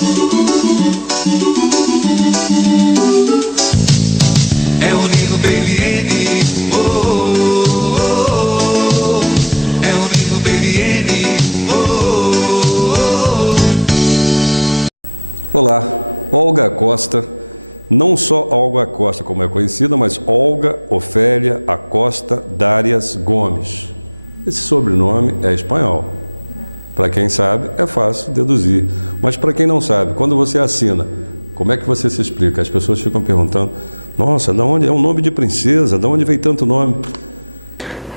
É o Nino Baby N, oh, oh, oh, oh. É o Nino Baby N, oh, oh, oh.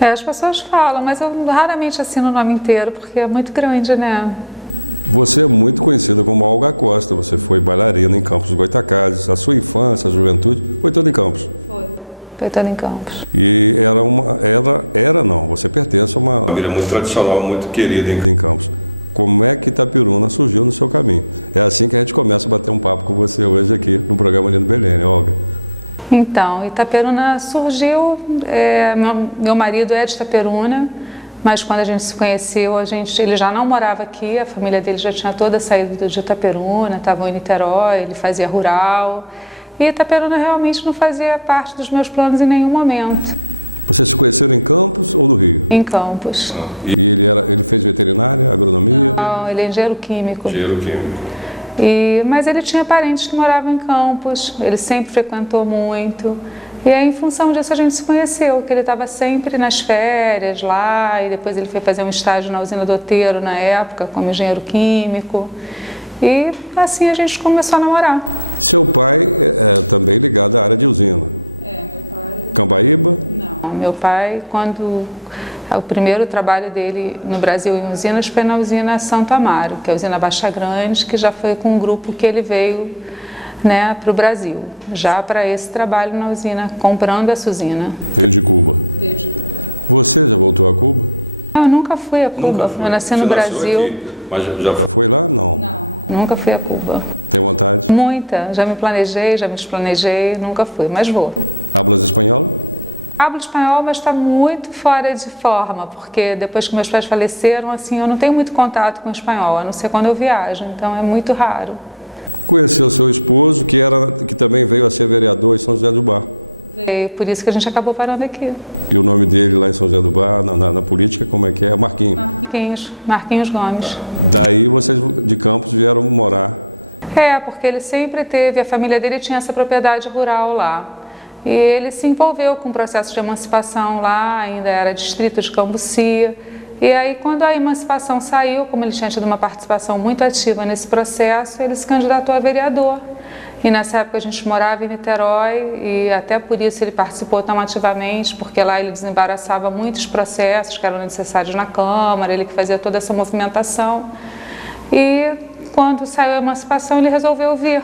As pessoas falam, mas eu raramente assino o nome inteiro, porque é muito grande, né? Feitando em Campos. Uma família muito tradicional, muito querida em Então, Itaperuna surgiu, meu marido é de Itaperuna, mas quando a gente se conheceu, ele já não morava aqui, a família dele já tinha toda saído de Itaperuna, estavam em Niterói, ele fazia rural, e Itaperuna realmente não fazia parte dos meus planos em nenhum momento. Em Campos. Não, ele é engenheiro químico. engenheiro químico. Mas ele tinha parentes que moravam em Campos, ele sempre frequentou muito. E aí, em função disso, a gente se conheceu, que ele estava sempre nas férias lá, e depois ele foi fazer um estágio na usina do Outeiro, na época, como engenheiro químico. E assim a gente começou a namorar. Meu pai, o primeiro trabalho dele no Brasil em usinas foi na usina Santo Amaro, que é a usina Baixa Grande, que já foi com um grupo que ele veio, né, para o Brasil, já para esse trabalho na usina, comprando essa usina. Eu nunca fui a Cuba, eu nasci no Brasil. Aqui, mas já foi. Nunca fui a Cuba. Já me planejei, já me desplanejei, nunca fui, mas vou. Hablo espanhol, mas está muito fora de forma, porque depois que meus pais faleceram, assim, eu não tenho muito contato com o espanhol, a não ser quando eu viajo, então é muito raro. E por isso que a gente acabou parando aqui. Marquinhos Gomes. Porque ele sempre teve, a família dele tinha essa propriedade rural lá. E ele se envolveu com o processo de emancipação lá, ainda era distrito de Cambuci. E aí, quando a emancipação saiu, como ele tinha tido uma participação muito ativa nesse processo, ele se candidatou a vereador. E nessa época a gente morava em Niterói e até por isso ele participou tão ativamente, porque lá ele desembaraçava muitos processos que eram necessários na Câmara, ele que fazia toda essa movimentação. E quando saiu a emancipação, ele resolveu vir.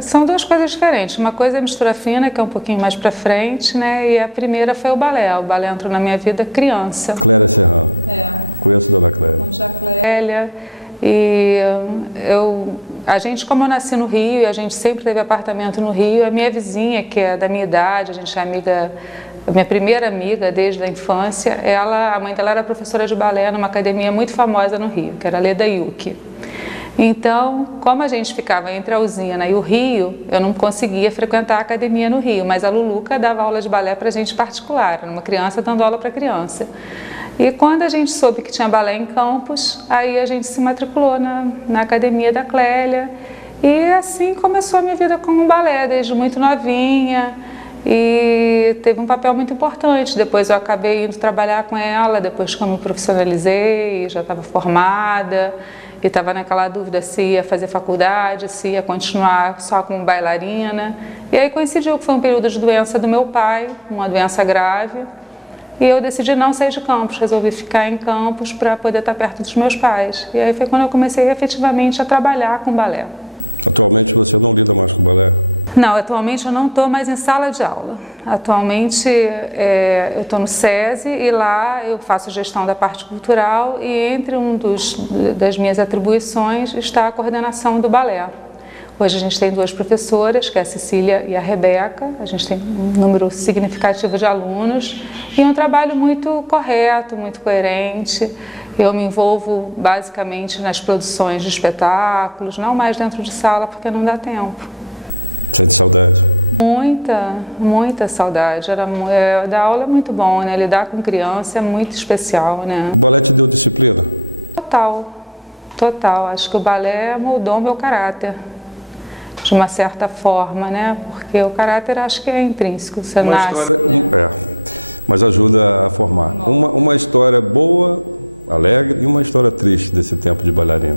São duas coisas diferentes. Uma coisa é a mistura fina, que é um pouquinho mais para frente, né? E a primeira foi o balé. O balé entrou na minha vida criança. E a gente, como eu nasci no Rio, e a gente sempre teve apartamento no Rio, a minha vizinha, que é da minha idade, a gente é amiga, a minha primeira amiga desde a infância, a mãe dela era professora de balé numa academia muito famosa no Rio, que era a Leda Yuki. Então, como a gente ficava entre a usina e o Rio, eu não conseguia frequentar a academia no Rio, mas a Luluca dava aula de balé para gente particular, era uma criança dando aula para criança. E quando a gente soube que tinha balé em Campos, aí a gente se matriculou na academia da Clélia. E assim começou a minha vida com o balé, desde muito novinha. E teve um papel muito importante. Depois eu acabei indo trabalhar com ela, depois que eu me profissionalizei, já estava formada. E estava naquela dúvida se ia fazer faculdade, se ia continuar só como bailarina. E aí coincidiu que foi um período de doença do meu pai, uma doença grave. E eu decidi não sair de Campos, resolvi ficar em Campos para poder estar perto dos meus pais. E aí foi quando eu comecei efetivamente a trabalhar com balé. Não, atualmente eu não estou mais em sala de aula. Atualmente eu estou no SESI e lá eu faço gestão da parte cultural e entre das minhas atribuições está a coordenação do balé. Hoje a gente tem 2 professoras, que é a Cecília e a Rebeca, a gente tem um número significativo de alunos e um trabalho muito correto, muito coerente. Eu me envolvo basicamente nas produções de espetáculos, não mais dentro de sala porque não dá tempo. Muita saudade. Dar aula é muito bom, né? Lidar com criança é muito especial, né? Total. Acho que o balé moldou meu caráter, de uma certa forma, né? Porque o caráter acho que é intrínseco, você nasce.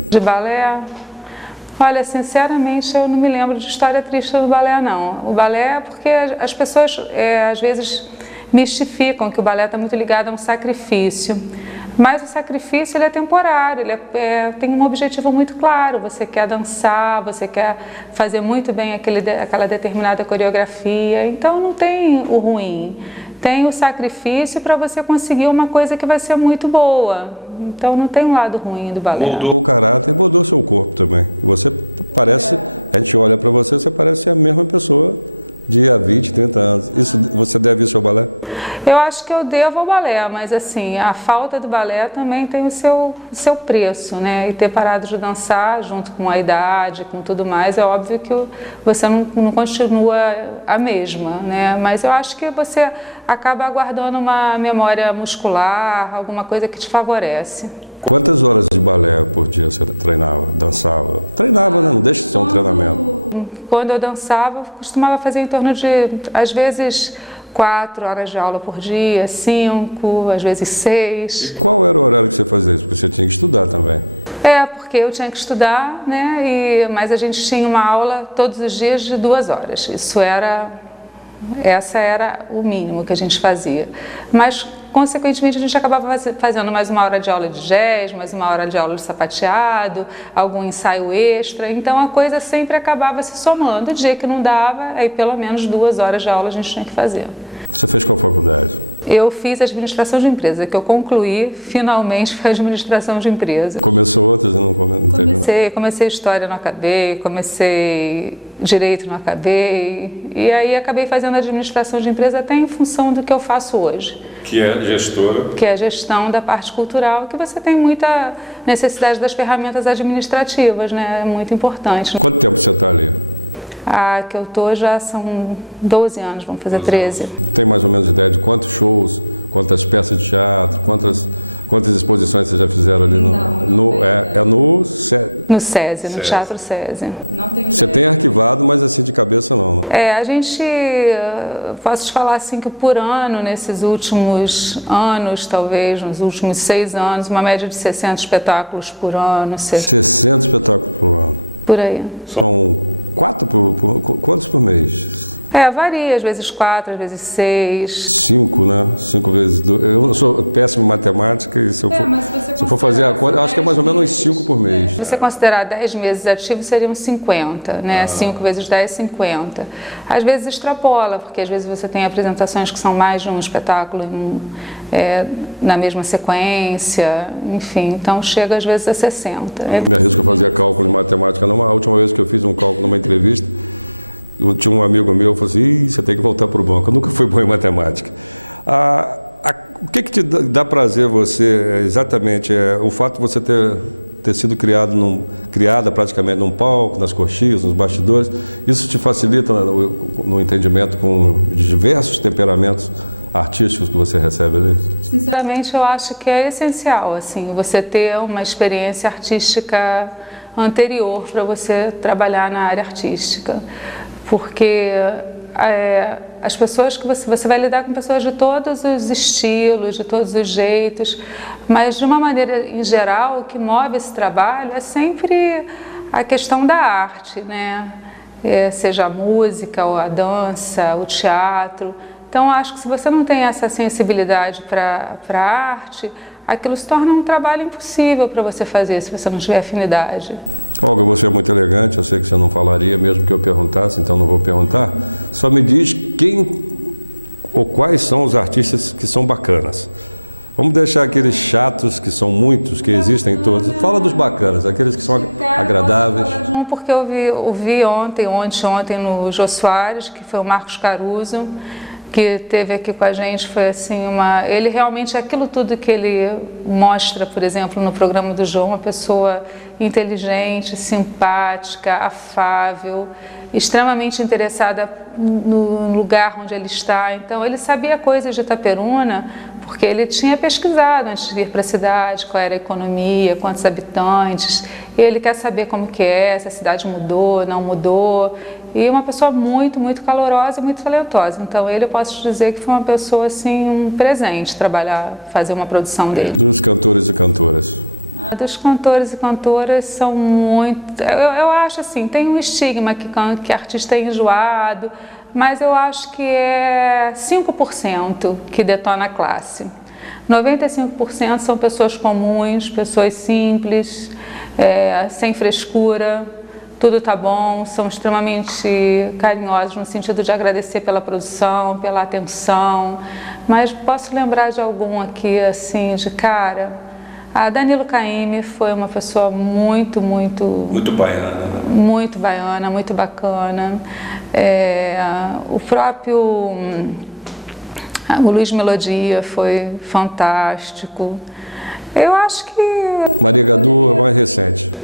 De balé? Olha, sinceramente, eu não me lembro de história triste do balé, não. O balé é porque as pessoas, às vezes, mistificam que o balé está muito ligado a um sacrifício. Mas o sacrifício ele é temporário, ele tem um objetivo muito claro. Você quer dançar, você quer fazer muito bem aquela determinada coreografia. Então, não tem o ruim. Tem o sacrifício para você conseguir uma coisa que vai ser muito boa. Então, não tem um lado ruim do balé. Eu acho que eu devo ao balé, mas assim, a falta do balé também tem o seu preço, né? E ter parado de dançar junto com a idade, com tudo mais, é óbvio que você não continua a mesma, né? Mas eu acho que você acaba guardando uma memória muscular, alguma coisa que te favorece. Quando eu dançava, eu costumava fazer em torno de, às vezes, 4 horas de aula por dia, 5, às vezes 6. Porque eu tinha que estudar, né? Mas a gente tinha uma aula todos os dias de 2 horas. Essa era o mínimo que a gente fazia. Mas, consequentemente, a gente acabava fazendo mais uma hora de aula de jazz, mais uma hora de aula de sapateado, algum ensaio extra. Então, a coisa sempre acabava se somando. O dia que não dava, aí pelo menos 2 horas de aula a gente tinha que fazer. Eu fiz administração de empresa, que eu concluí, finalmente, foi administração de empresa. Comecei história, não acabei, comecei direito, não acabei, e aí acabei fazendo administração de empresa até em função do que eu faço hoje. Que é gestora? Que é a gestão da parte cultural, que você tem muita necessidade das ferramentas administrativas, né? É muito importante. A que eu tô já são 12 anos, vamos fazer 13. No SESI, no Teatro SESI. A gente, posso te falar assim que por ano, nesses últimos anos, talvez, nos últimos 6 anos, uma média de 60 espetáculos por ano, por aí. Varia, às vezes 4, às vezes 6. Se você considerar 10 meses ativos, seriam 50, né? 5 vezes 10, 50. Às vezes extrapola, porque às vezes você tem apresentações que são mais de um espetáculo na mesma sequência, enfim, então chega às vezes a 60. Realmente eu acho que é essencial, assim, você ter uma experiência artística anterior para você trabalhar na área artística, porque as pessoas que você vai lidar com pessoas de todos os estilos, de todos os jeitos, mas de uma maneira em geral o que move esse trabalho é sempre a questão da arte, né? Seja a música, ou a dança, o teatro. Então, acho que se você não tem essa sensibilidade para a arte, aquilo se torna um trabalho impossível para você fazer, se você não tiver afinidade. não, porque eu vi ontem no Jô Soares, que foi o Marcos Caruso, que teve aqui com a gente. Foi assim, ele realmente, aquilo tudo que ele mostra, por exemplo, no programa do Jô, uma pessoa inteligente, simpática, afável, extremamente interessada no lugar onde ele está. Então, ele sabia coisas de Itaperuna, porque ele tinha pesquisado antes de vir para a cidade, qual era a economia, quantos habitantes, e ele quer saber como que é, se a cidade mudou, não mudou, e uma pessoa muito, muito calorosa e muito talentosa. Então, eu posso te dizer que foi uma pessoa, assim, um presente fazer uma produção dele. Dos cantores e cantoras são muito... Eu acho assim, tem um estigma que artista é enjoado, mas eu acho que é 5% que detona a classe. 95% são pessoas comuns, pessoas simples, sem frescura, tudo tá bom, são extremamente carinhosos no sentido de agradecer pela produção, pela atenção, mas posso lembrar de algum aqui, assim, de cara... A Danilo Caymmi foi uma pessoa muito baiana, né? Muito baiana, muito bacana. O próprio o Luiz Melodia foi fantástico. Eu acho que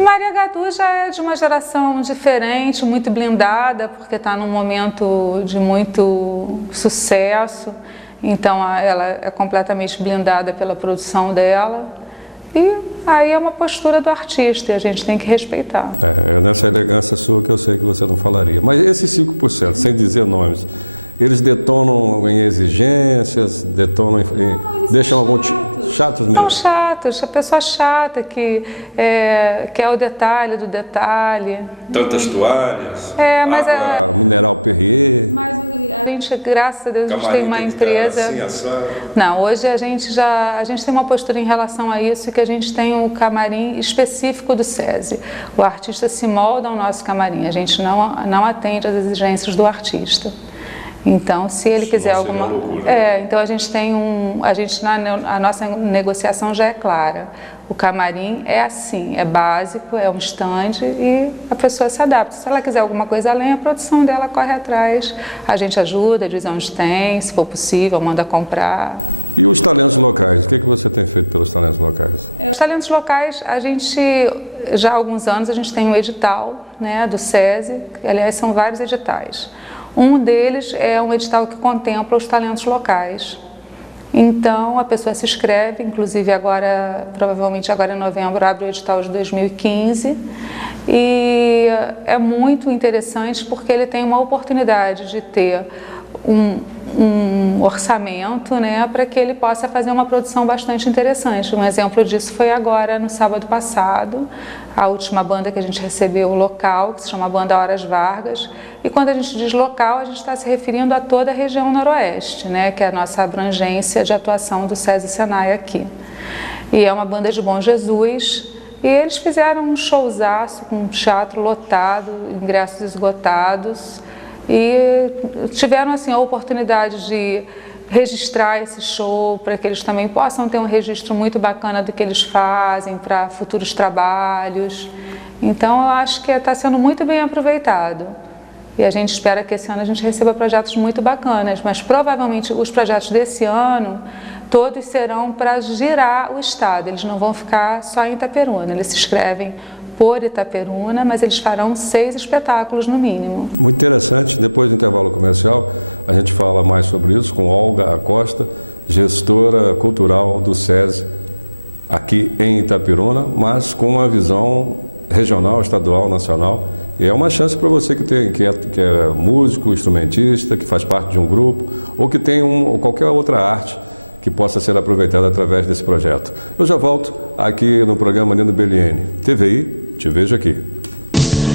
Maria Gadu já é de uma geração diferente, muito blindada, porque está num momento de muito sucesso. Então ela é completamente blindada pela produção dela. E aí é uma postura do artista e a gente tem que respeitar. São chatos, a pessoa chata que quer o detalhe do detalhe. Tantas toalhas. Mas a gente, graças a Deus, a gente tem uma empresa. Assim, não, hoje a gente tem uma postura em relação a isso, que a gente tem um camarim específico do SESI. O artista se molda ao nosso camarim, a gente não atende às exigências do artista. Então, se ele quiser alguma... então a gente tem a nossa negociação já é clara. O camarim é assim, é básico, é um stand e a pessoa se adapta. Se ela quiser alguma coisa além, a produção dela corre atrás. A gente ajuda, diz onde tem, se for possível, manda comprar. Os talentos locais, já há alguns anos, a gente tem um edital, né, do SESI, que, aliás, são vários editais. Um deles é um edital que contempla os talentos locais. Então, a pessoa se inscreve, inclusive provavelmente agora em novembro, abre o edital de 2015. E é muito interessante porque ele tem uma oportunidade de ter um orçamento, né, para que ele possa fazer uma produção bastante interessante. Um exemplo disso foi agora, no sábado passado, a última banda que a gente recebeu local, que se chama Banda Horas Vargas. E quando a gente diz local, a gente está se referindo a toda a região noroeste, né, que é a nossa abrangência de atuação do SESI Senai aqui. E é uma banda de Bom Jesus. E eles fizeram um showzaço com um teatro lotado, ingressos esgotados. E tiveram assim a oportunidade de registrar esse show para que eles também possam ter um registro muito bacana do que eles fazem para futuros trabalhos. Então eu acho que está sendo muito bem aproveitado. E a gente espera que esse ano a gente receba projetos muito bacanas, mas provavelmente os projetos desse ano todos serão para girar o estado, eles não vão ficar só em Itaperuna, eles se inscrevem por Itaperuna, mas eles farão 6 espetáculos no mínimo.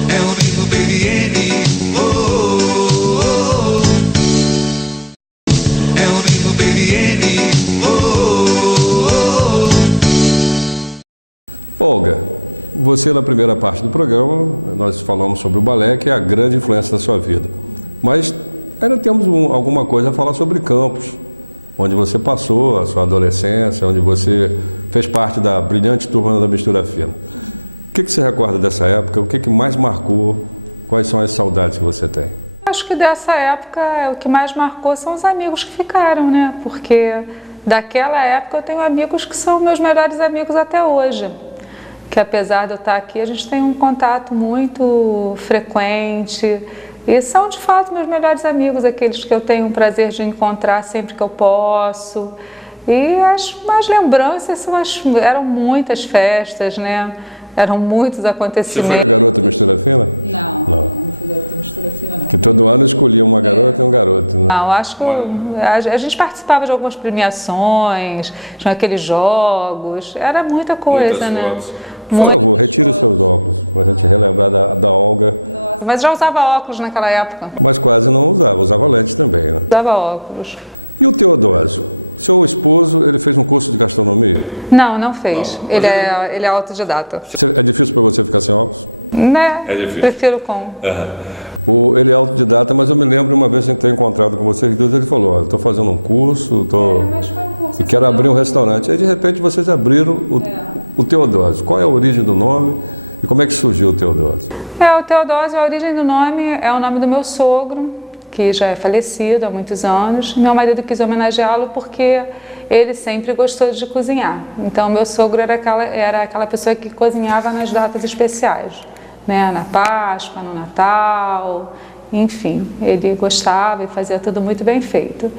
É o Nino Baby N, oh, oh, oh. É o Nino Baby N, oh, oh, oh. acho que dessa época o que mais marcou são os amigos que ficaram, né? Porque daquela época eu tenho amigos que são meus melhores amigos até hoje. Que apesar de eu estar aqui, a gente tem um contato muito frequente. E são de fato meus melhores amigos, aqueles que eu tenho o prazer de encontrar sempre que eu posso. E as lembranças eram muitas festas, né? Eram muitos acontecimentos. Não, acho que a gente participava de algumas premiações, tinha aqueles jogos, era muita coisa, né? Fotos. Muito. Mas já usava óculos naquela época. Usava óculos. Não, não fez. Não, Ele é autodidata. Né? É difícil. Prefiro com. O Teodósio, a origem do nome é o nome do meu sogro, que já é falecido há muitos anos. Meu marido quis homenageá-lo porque ele sempre gostou de cozinhar. Então, meu sogro era aquela pessoa que cozinhava nas datas especiais, né? Na Páscoa, no Natal, enfim, ele gostava e fazia tudo muito bem feito.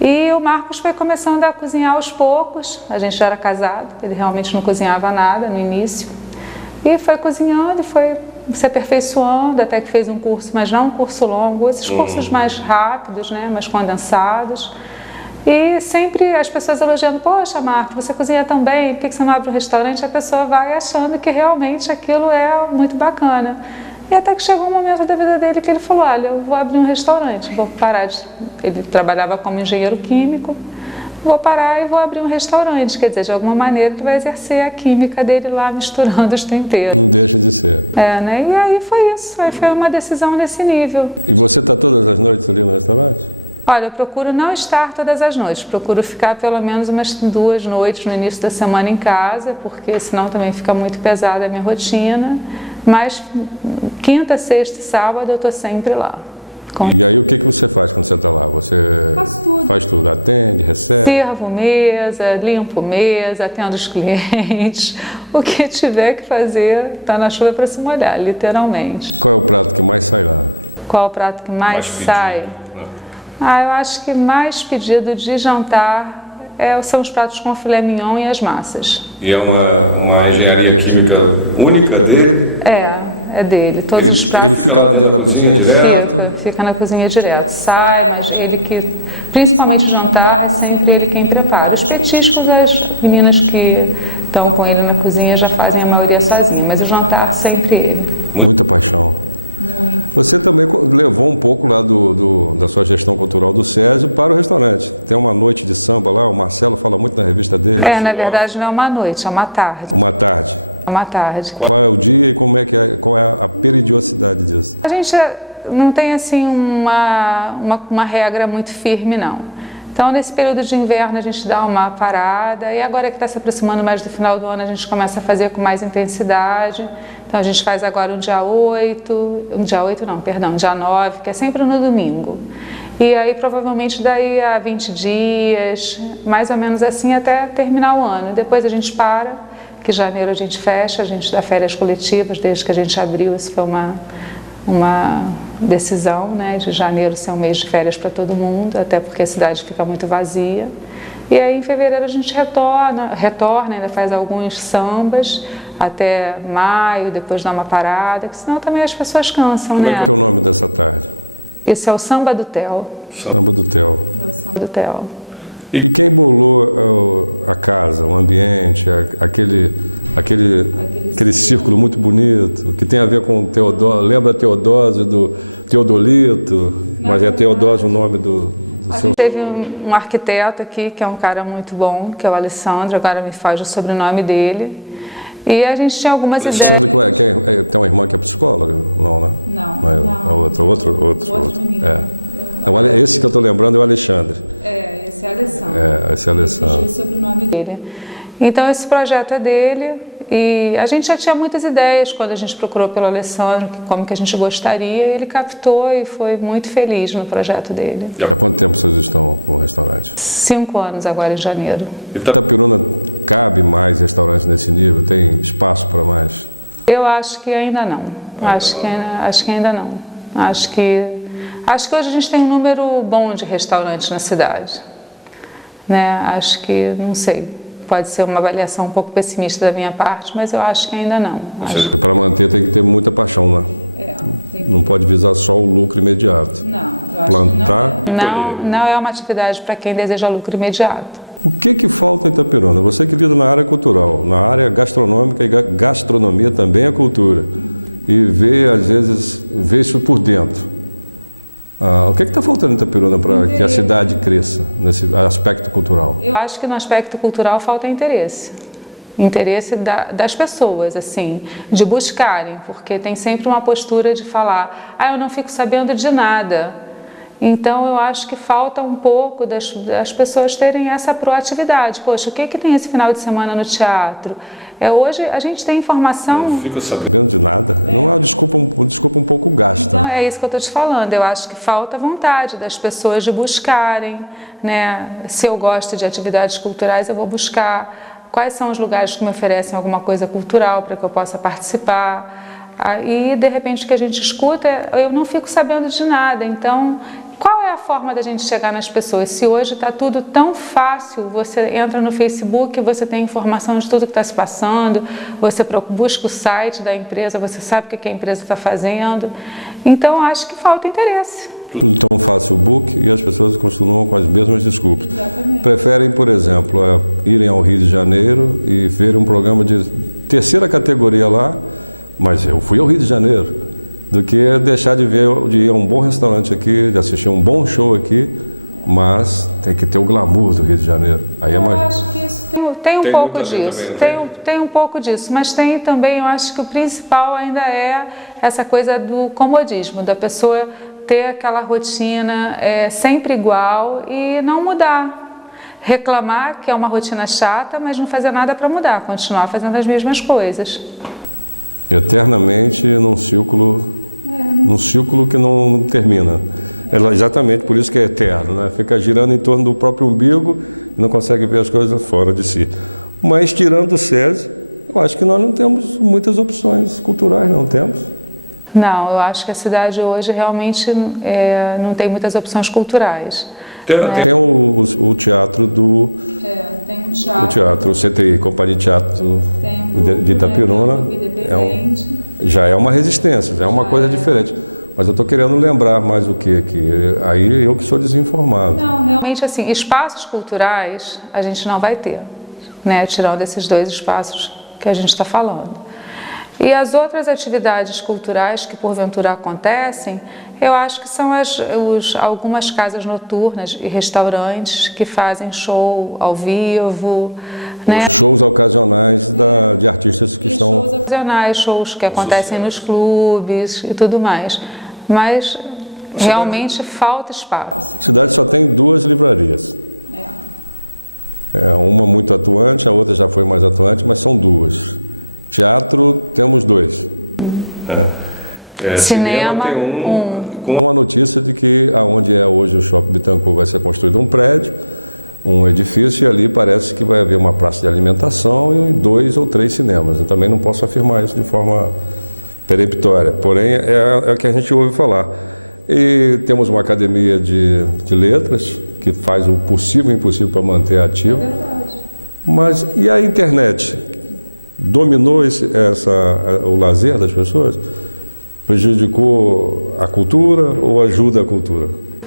E o Marcos foi começando a cozinhar aos poucos. A gente já era casado, ele realmente não cozinhava nada no início. E foi cozinhando e foi se aperfeiçoando, até que fez um curso, mas não um curso longo, esses cursos mais rápidos, né, mais condensados. E sempre as pessoas elogiando: poxa, Marcos, você cozinha tão bem, por que você não abre um restaurante? A pessoa vai achando que realmente aquilo é muito bacana. E até que chegou um momento da vida dele que ele falou: olha, eu vou abrir um restaurante, vou parar de... Ele trabalhava como engenheiro químico, vou parar e vou abrir um restaurante. Quer dizer, de alguma maneira ele vai exercer a química dele lá, misturando os temperos. Né? E aí foi isso, aí foi uma decisão nesse nível. Olha, eu procuro não estar todas as noites, procuro ficar pelo menos umas 2 noites no início da semana em casa, porque senão também fica muito pesada a minha rotina. Mas quinta, sexta e sábado eu estou sempre lá. Sirvo mesa, limpo mesa, atendo os clientes, o que tiver que fazer, está na chuva para se molhar, literalmente. Qual o prato que mais sai? Né? Eu acho que mais pedido de jantar são os pratos com filé mignon e as massas. E é uma engenharia química única dele? É dele. Todos os pratos. Ele fica lá dentro da cozinha direto? Fica na cozinha direto. Sai, mas ele que, principalmente o jantar, é sempre ele quem prepara. Os petiscos, as meninas que estão com ele na cozinha já fazem a maioria sozinha, mas o jantar sempre ele. Muito. Na verdade não é uma noite, é uma tarde. É uma tarde. A gente não tem assim uma regra muito firme, não. Então, nesse período de inverno, a gente dá uma parada, e agora que está se aproximando mais do final do ano, a gente começa a fazer com mais intensidade. Então, a gente faz agora dia 9, que é sempre no domingo. E aí, provavelmente, daí a 20 dias, mais ou menos assim, até terminar o ano. Depois a gente para, que em janeiro a gente fecha, a gente dá férias coletivas, desde que a gente abriu, isso foi uma decisão, né, de janeiro ser um mês de férias para todo mundo, até porque a cidade fica muito vazia. E aí em fevereiro a gente retorna, ainda faz alguns sambas até maio, depois dá uma parada, que senão também as pessoas cansam, né? Esse é o samba do Theo. Do Theo. Teve um arquiteto aqui, que é um cara muito bom, que é o Alessandro, agora me faz o sobrenome dele. E a gente tinha algumas ideias. Então esse projeto é dele, E a gente já tinha muitas ideias quando a gente procurou pelo Alessandro, como que a gente gostaria, e ele captou e foi muito feliz no projeto dele. 5 anos agora em janeiro. Eu acho que ainda não. Acho que ainda não. Acho que hoje a gente tem um número bom de restaurantes na cidade, né? Acho que, não sei, pode ser uma avaliação um pouco pessimista da minha parte, mas eu acho que ainda não. Não é uma atividade para quem deseja lucro imediato. Acho que no aspecto cultural falta interesse das pessoas, assim, de buscarem, porque tem sempre uma postura de falar, eu não fico sabendo de nada. Então eu acho que falta um pouco das pessoas terem essa proatividade. Poxa, o que tem esse final de semana no teatro? Hoje a gente tem informação... Não fico sabendo. É isso que eu estou te falando, eu acho que falta vontade das pessoas de buscarem, né? Se eu gosto de atividades culturais, eu vou buscar quais são os lugares que me oferecem alguma coisa cultural para que eu possa participar. E de repente o que a gente escuta, eu não fico sabendo de nada, então qual é a forma da gente chegar nas pessoas? Se hoje está tudo tão fácil, você entra no Facebook, você tem informação de tudo que está se passando, você busca o site da empresa, você sabe o que a empresa está fazendo. Então, acho que falta interesse. Tem um pouco disso, tem um pouco disso, mas tem também, eu acho que o principal ainda é essa coisa do comodismo, da pessoa ter aquela rotina sempre igual e não mudar. Reclamar que é uma rotina chata, mas não fazer nada para mudar, continuar fazendo as mesmas coisas. Não, eu acho que a cidade hoje realmente não tem muitas opções culturais. Né? Realmente, assim, espaços culturais a gente não vai ter, né? Tirando esses 2 espaços que a gente está falando. E as outras atividades culturais que porventura acontecem, eu acho que são algumas casas noturnas e restaurantes que fazem show ao vivo, né? Ocasionais, shows que acontecem nos clubes e tudo mais, mas realmente falta espaço. Cinema tem um.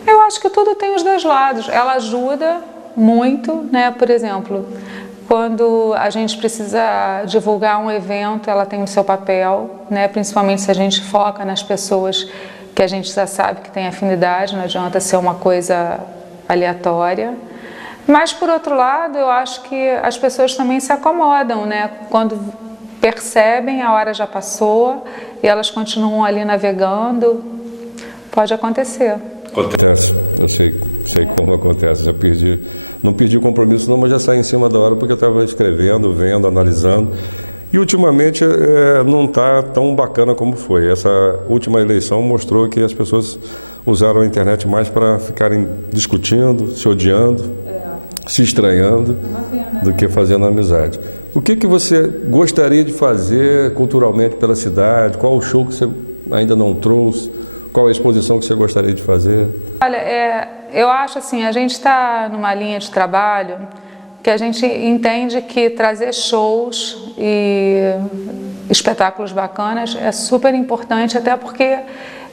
Eu acho que tudo tem os 2 lados. Ela ajuda muito, né? Por exemplo, quando a gente precisa divulgar um evento, ela tem o seu papel, né? Principalmente se a gente foca nas pessoas que a gente já sabe que tem afinidade, não adianta ser uma coisa aleatória. Mas, por outro lado, eu acho que as pessoas também se acomodam, né? Quando percebem, a hora já passou e elas continuam ali navegando, pode acontecer. Olha, eu acho assim, a gente está numa linha de trabalho que a gente entende que trazer shows e espetáculos bacanas é super importante, até porque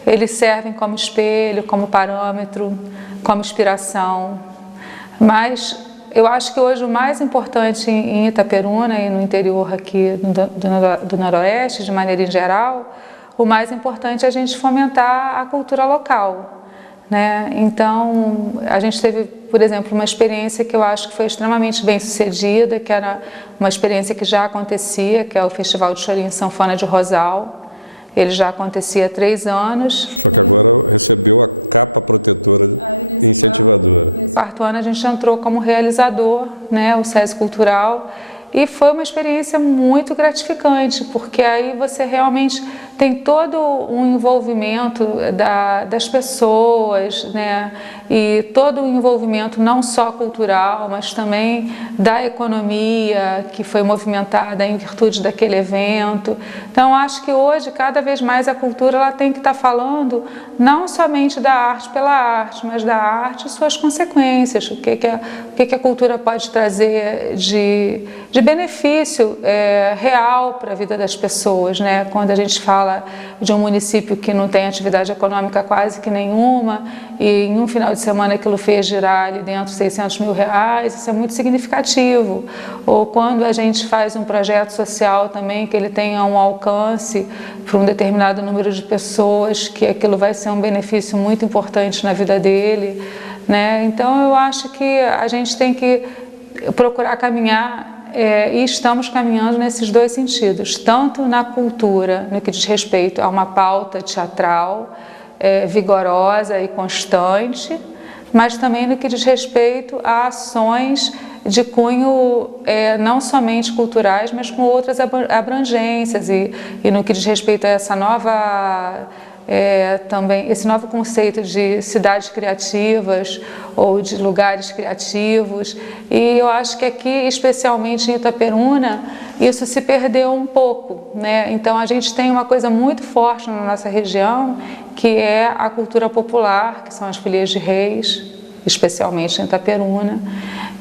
eles servem como espelho, como parâmetro, como inspiração. Mas eu acho que hoje o mais importante em Itaperuna e no interior aqui do Noroeste, de maneira em geral, o mais importante é a gente fomentar a cultura local, né? Então, a gente teve, por exemplo, uma experiência que eu acho que foi extremamente bem sucedida, que era uma experiência que já acontecia, que é o Festival de Chorinho e Sanfona de Rosal. Ele já acontecia há 3 anos. No 4º ano a gente entrou como realizador, né, o SESI Cultural, e foi uma experiência muito gratificante, porque aí você realmente tem todo um envolvimento das pessoas, né? E todo o envolvimento não só cultural, mas também da economia que foi movimentada em virtude daquele evento. Então, acho que hoje, cada vez mais, a cultura ela tem que estar falando não somente da arte pela arte, mas da arte e suas consequências, o que a cultura pode trazer de benefício real para a vida das pessoas, né? Quando a gente fala de um município que não tem atividade econômica quase que nenhuma e em um final de semana aquilo fez girar ali dentro 600 mil reais, isso é muito significativo. Ou quando a gente faz um projeto social também que ele tenha um alcance para um determinado número de pessoas, que aquilo vai ser um benefício muito importante na vida dele, né? Então eu acho que a gente tem que procurar caminhar e estamos caminhando nesses 2 sentidos, tanto na cultura, no que diz respeito a uma pauta teatral vigorosa e constante, mas também no que diz respeito a ações de cunho não somente culturais, mas com outras abrangências e no que diz respeito a essa nova também esse novo conceito de cidades criativas ou de lugares criativos, e eu acho que aqui, especialmente em Itaperuna, isso se perdeu um pouco, né? Então a gente tem uma coisa muito forte na nossa região, que é a cultura popular, que são as folias de reis, especialmente em Itaperuna,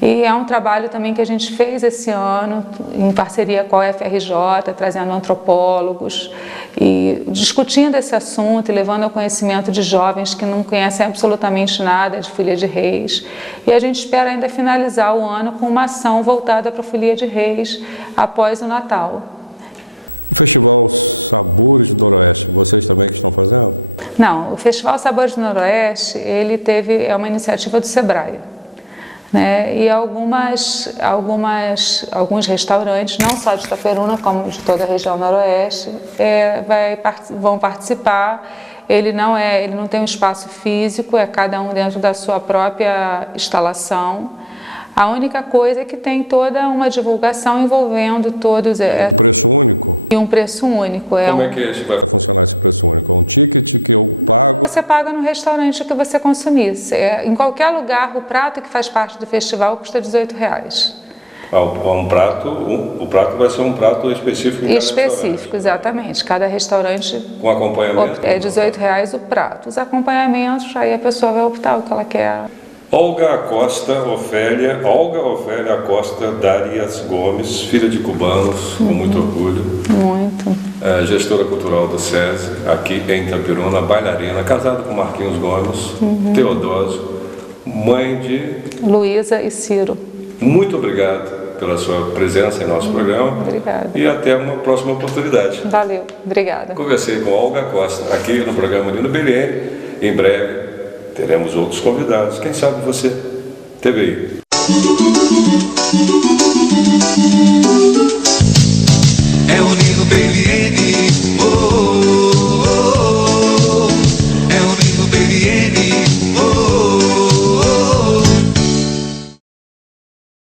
e é um trabalho também que a gente fez esse ano em parceria com a UFRJ, trazendo antropólogos e discutindo esse assunto e levando ao conhecimento de jovens que não conhecem absolutamente nada de folia de reis. E a gente espera ainda finalizar o ano com uma ação voltada para a folia de reis após o Natal. Não, o Festival Sabores do Noroeste, ele é uma iniciativa do Sebrae, né? E alguns restaurantes, não só de Itaperuna, como de toda a região noroeste, vão participar. Ele não tem um espaço físico, é cada um dentro da sua própria instalação. A única coisa é que tem toda uma divulgação envolvendo todos e um preço único. Como é que a gente vai? Você paga no restaurante o que você consumir. Em qualquer lugar, o prato que faz parte do festival custa R$18. O prato vai ser um prato específico em cada específico, exatamente. Cada restaurante com acompanhamento é R$18 o prato. Os acompanhamentos, aí a pessoa vai optar o que ela quer. Olga Ofélia Acosta Darias Gomes, filha de cubanos, com muito orgulho. Muito. Gestora cultural do SESI, aqui em Itaperuna, bailarina, casada com Marquinhos Gomes, Teodósio, mãe de Luísa e Ciro. Muito obrigado pela sua presença em nosso programa. Obrigada. E até uma próxima oportunidade. Valeu, obrigada. Conversei com Olga Costa, aqui no programa Nino Belliene. Em breve teremos outros convidados. Quem sabe você teve aí.